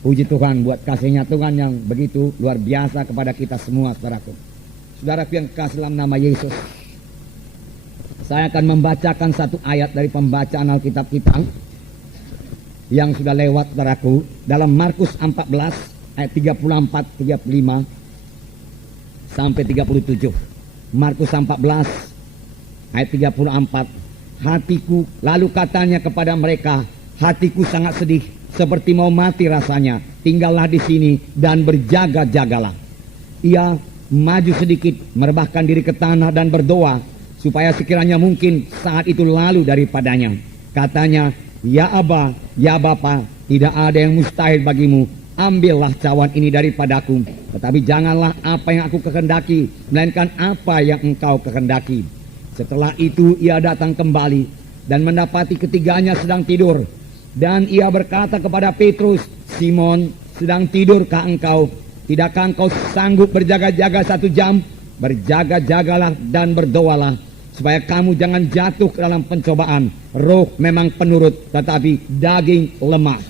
Puji Tuhan buat kasihnya Tuhan yang begitu luar biasa kepada kita semua, saudaraku. Saudaraku yang kasih dalam nama Yesus, saya akan membacakan satu ayat dari pembacaan Alkitab kita yang sudah lewat, saudaraku, dalam Markus 14 ayat 34, 35 sampai 37. Markus 14 ayat 34. Hatiku, lalu katanya kepada mereka, hatiku sangat sedih, seperti mau mati rasanya. Tinggallah di sini dan berjaga-jagalah. Ia maju sedikit, merebahkan diri ke tanah dan berdoa, supaya sekiranya mungkin saat itu lalu daripadanya. Katanya, ya Aba, ya Bapa, tidak ada yang mustahil bagimu. Ambillah cawan ini daripadaku, tetapi janganlah apa yang aku kehendaki, melainkan apa yang engkau kehendaki. Setelah itu ia datang kembali dan mendapati ketiganya sedang tidur. Dan ia berkata kepada Petrus, Simon, sedang tidurkah engkau? Tidakkah engkau sanggup berjaga-jaga 1 jam? Berjaga-jagalah dan berdoalah, supaya kamu jangan jatuh ke dalam pencobaan. Roh memang penurut, tetapi daging lemah.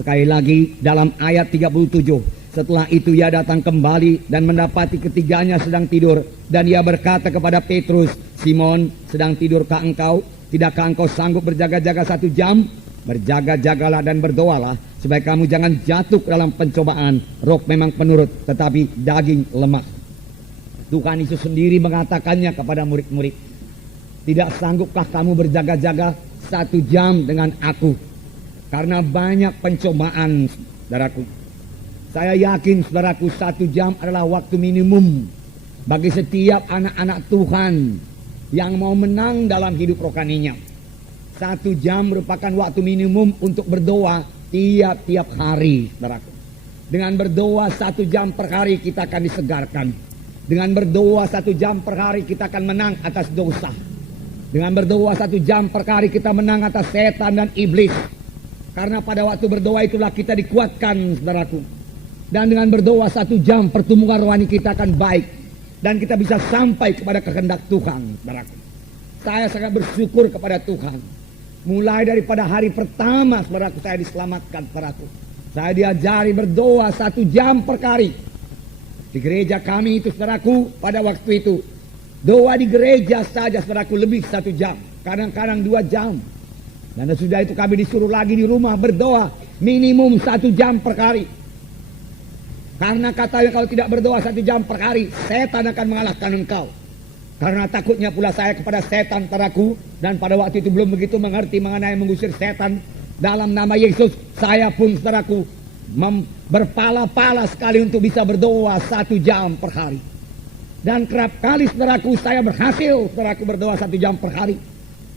Sekali lagi dalam ayat 37. Setelah itu ia datang kembali dan mendapati ketiganya sedang tidur. Dan ia berkata kepada Petrus, Simon, sedang tidurkah engkau? Tidakkah engkau sanggup berjaga-jaga 1 jam? Berjaga-jagalah dan berdoalah, supaya kamu jangan jatuh ke dalam pencobaan. Roh memang penurut, tetapi daging lemah. Tuhan Yesus sendiri mengatakannya kepada murid-murid, tidak sanggupkah kamu berjaga-jaga 1 jam dengan aku? Karena banyak pencobaan, saudaraku. Saya yakin, saudaraku, 1 jam adalah waktu minimum bagi setiap anak-anak Tuhan yang mau menang dalam hidup rohaninya. 1 jam merupakan waktu minimum untuk berdoa tiap-tiap hari, saudaraku. Dengan berdoa 1 jam per hari kita akan disegarkan. Dengan berdoa 1 jam per hari kita akan menang atas dosa. Dengan berdoa 1 jam per hari kita menang atas setan dan iblis. Karena pada waktu berdoa itulah kita dikuatkan, saudaraku. Dan dengan berdoa 1 jam pertumbuhan rohani kita akan baik. Dan kita bisa sampai kepada kehendak Tuhan, saudaraku. Saya sangat bersyukur kepada Tuhan. Mulai daripada hari pertama, saudaraku, saya diselamatkan, saudaraku. Saya diajari berdoa 1 jam per hari. Di gereja kami itu, saudaraku, pada waktu itu, doa di gereja saja, saudaraku, lebih 1 jam. Kadang-kadang 2 jam. Dan sudah itu kami disuruh lagi di rumah berdoa minimum 1 jam per hari. Karena katanya kalau tidak berdoa 1 jam per hari, setan akan mengalahkan engkau. Karena takutnya pula saya kepada setan, saudaraku, dan pada waktu itu belum begitu mengerti mengenai mengusir setan. Dalam nama Yesus, saya pun, saudaraku, berpala-pala sekali untuk bisa berdoa 1 jam per hari. Dan kerap kali, saudaraku, saya berhasil, saudaraku, berdoa 1 jam per hari.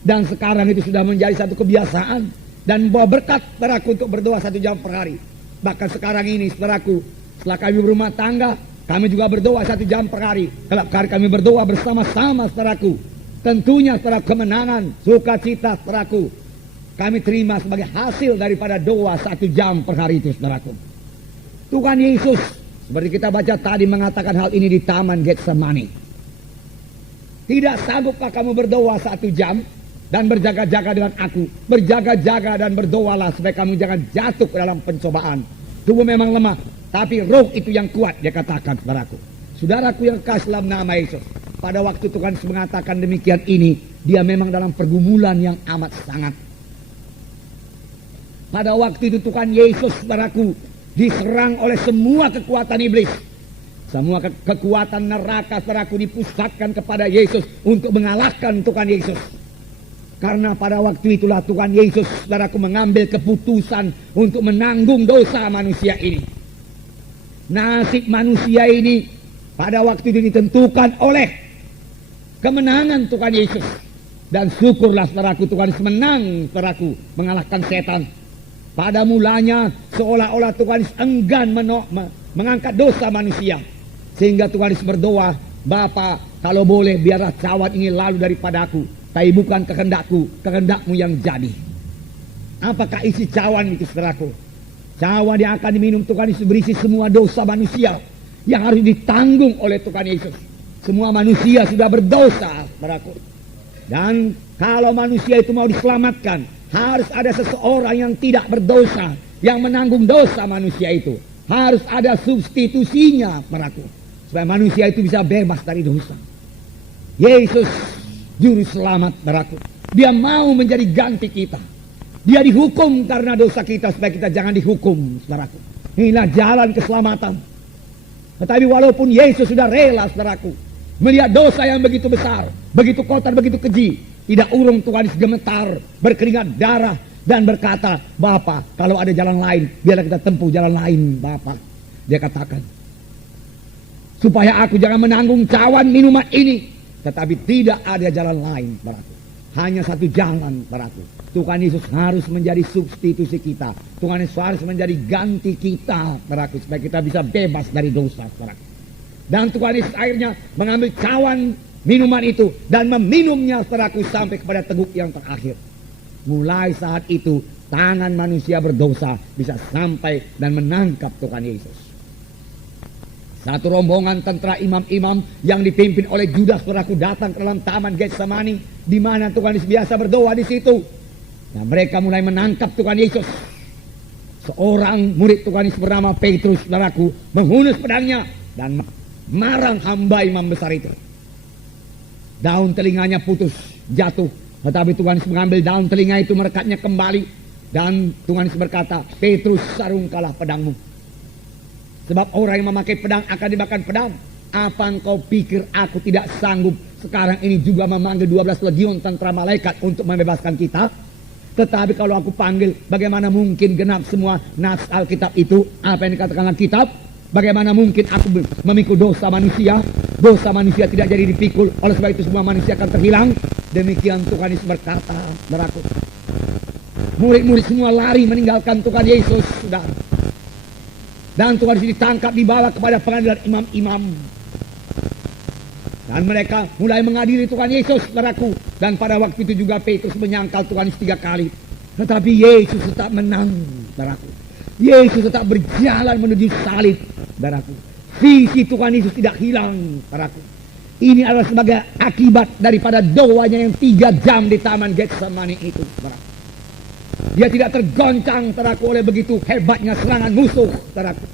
Dan sekarang itu sudah menjadi satu kebiasaan dan membawa berkat, saudaraku, untuk berdoa 1 jam per hari. Bahkan sekarang ini, saudaraku, setelah kami berumah tangga, kami juga berdoa 1 jam per hari. Kalau kami berdoa bersama-sama, saudaraku, tentunya, saudaraku, kemenangan, sukacita, saudaraku, kami terima sebagai hasil daripada doa 1 jam per hari itu, saudaraku. Tuhan Yesus, seperti kita baca tadi, mengatakan hal ini di Taman Getsemani. Tidak sanggupkah kamu berdoa 1 jam? Dan berjaga-jaga dengan aku. Berjaga-jaga dan berdoalah, supaya kamu jangan jatuh ke dalam pencobaan. Tubuh memang lemah, tapi roh itu yang kuat, dia katakan, saudaraku. Saudaraku yang kasih dalam nama Yesus, pada waktu Tuhan Yesus mengatakan demikian ini, dia memang dalam pergumulan yang amat sangat. Pada waktu itu Tuhan Yesus, saudaraku, diserang oleh semua kekuatan iblis. Semua kekuatan neraka, saudaraku, dipusatkan kepada Yesus untuk mengalahkan Tuhan Yesus. Karena pada waktu itulah Tuhan Yesus, saudaraku, mengambil keputusan untuk menanggung dosa manusia ini. Nasib manusia ini pada waktu itu ditentukan oleh kemenangan Tuhan Yesus. Dan syukurlah, saudaraku, Tuhan Yesus menang, saudaraku, mengalahkan setan. Pada mulanya seolah-olah Tuhan Yesus enggan mengangkat dosa manusia. Sehingga Tuhan Yesus berdoa, Bapa, kalau boleh biarlah cawan ini lalu daripadaku. Tapi bukan kehendakku, kehendakmu yang jadi. Apakah isi cawan itu, saudaraku? Cawan yang akan diminum Tuhan Yesus berisi semua dosa manusia yang harus ditanggung oleh Tuhan Yesus. Semua manusia sudah berdosa, saudaraku. Dan kalau manusia itu mau diselamatkan, harus ada seseorang yang tidak berdosa, yang menanggung dosa manusia itu. Harus ada substitusinya, saudaraku, supaya manusia itu bisa bebas dari dosa. Yesus juru selamat, saudaraku. Dia mau menjadi ganti kita. Dia dihukum karena dosa kita supaya kita jangan dihukum, saudaraku. Inilah jalan keselamatan. Tetapi walaupun Yesus sudah rela, saudaraku, melihat dosa yang begitu besar, begitu kotor, begitu keji, tidak urung Tuhan Yesus gemetar, berkeringat darah, dan berkata, Bapa, kalau ada jalan lain, biarlah kita tempuh jalan lain, Bapa. Dia katakan, supaya aku jangan menanggung cawan minuman ini. Tetapi tidak ada jalan lain, saudaraku. Hanya satu jalan, saudaraku. Tuhan Yesus harus menjadi substitusi kita. Tuhan Yesus harus menjadi ganti kita, saudaraku, supaya kita bisa bebas dari dosa, saudaraku. Dan Tuhan Yesus akhirnya mengambil cawan minuman itu dan meminumnya, saudaraku, sampai kepada teguk yang terakhir. Mulai saat itu tangan manusia berdosa bisa sampai dan menangkap Tuhan Yesus. Satu rombongan tentara imam-imam yang dipimpin oleh Judas, saudaraku, datang ke dalam taman Getsemani, di mana Tuhan Yesus biasa berdoa di situ. Dan mereka mulai menangkap Tuhan Yesus. Seorang murid Tuhan Yesus bernama Petrus, saudaraku, menghunus pedangnya dan marang hamba imam besar itu. Daun telinganya putus, jatuh. Tetapi Tuhan Yesus mengambil daun telinga itu, merekatnya kembali. Dan Tuhan Yesus berkata, Petrus, sarungkanlah pedangmu. Sebab orang yang memakai pedang akan dimakan pedang. Apa engkau pikir aku tidak sanggup sekarang ini juga memanggil 12 legiun tentara malaikat untuk membebaskan kita? Tetapi kalau aku panggil, bagaimana mungkin genap semua nas Alkitab itu? Apa yang dikatakan Alkitab? Bagaimana mungkin aku memikul dosa manusia? Dosa manusia tidak jadi dipikul, oleh sebab itu semua manusia akan terhilang. Demikian Tuhan Yesus berkata, saudaraku. Murid-murid semua lari meninggalkan Tuhan Yesus, saudara. Dan Tuhan Yesus ditangkap, dibawa kepada pengadilan imam-imam. Dan mereka mulai mengadili Tuhan Yesus, saudaraku. Dan pada waktu itu juga Petrus menyangkal Tuhan Yesus 3 kali. Tetapi Yesus tetap menang, saudaraku. Yesus tetap berjalan menuju salib, saudaraku. Visi Tuhan Yesus tidak hilang, saudaraku. Ini adalah sebagai akibat daripada doanya yang 3 jam di taman Getsemani itu, saudaraku. Dia tidak tergoncang, saudaraku, oleh begitu hebatnya serangan musuh, saudaraku.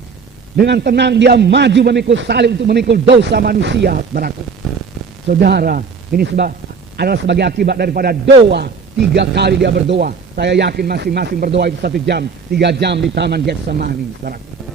Dengan tenang dia maju memikul salib untuk memikul dosa manusia, saudaraku. Saudara, ini adalah sebagai akibat daripada doa. 3 kali dia berdoa. Saya yakin masing-masing berdoa itu 1 jam, 3 jam di taman Getsemani, saudaraku.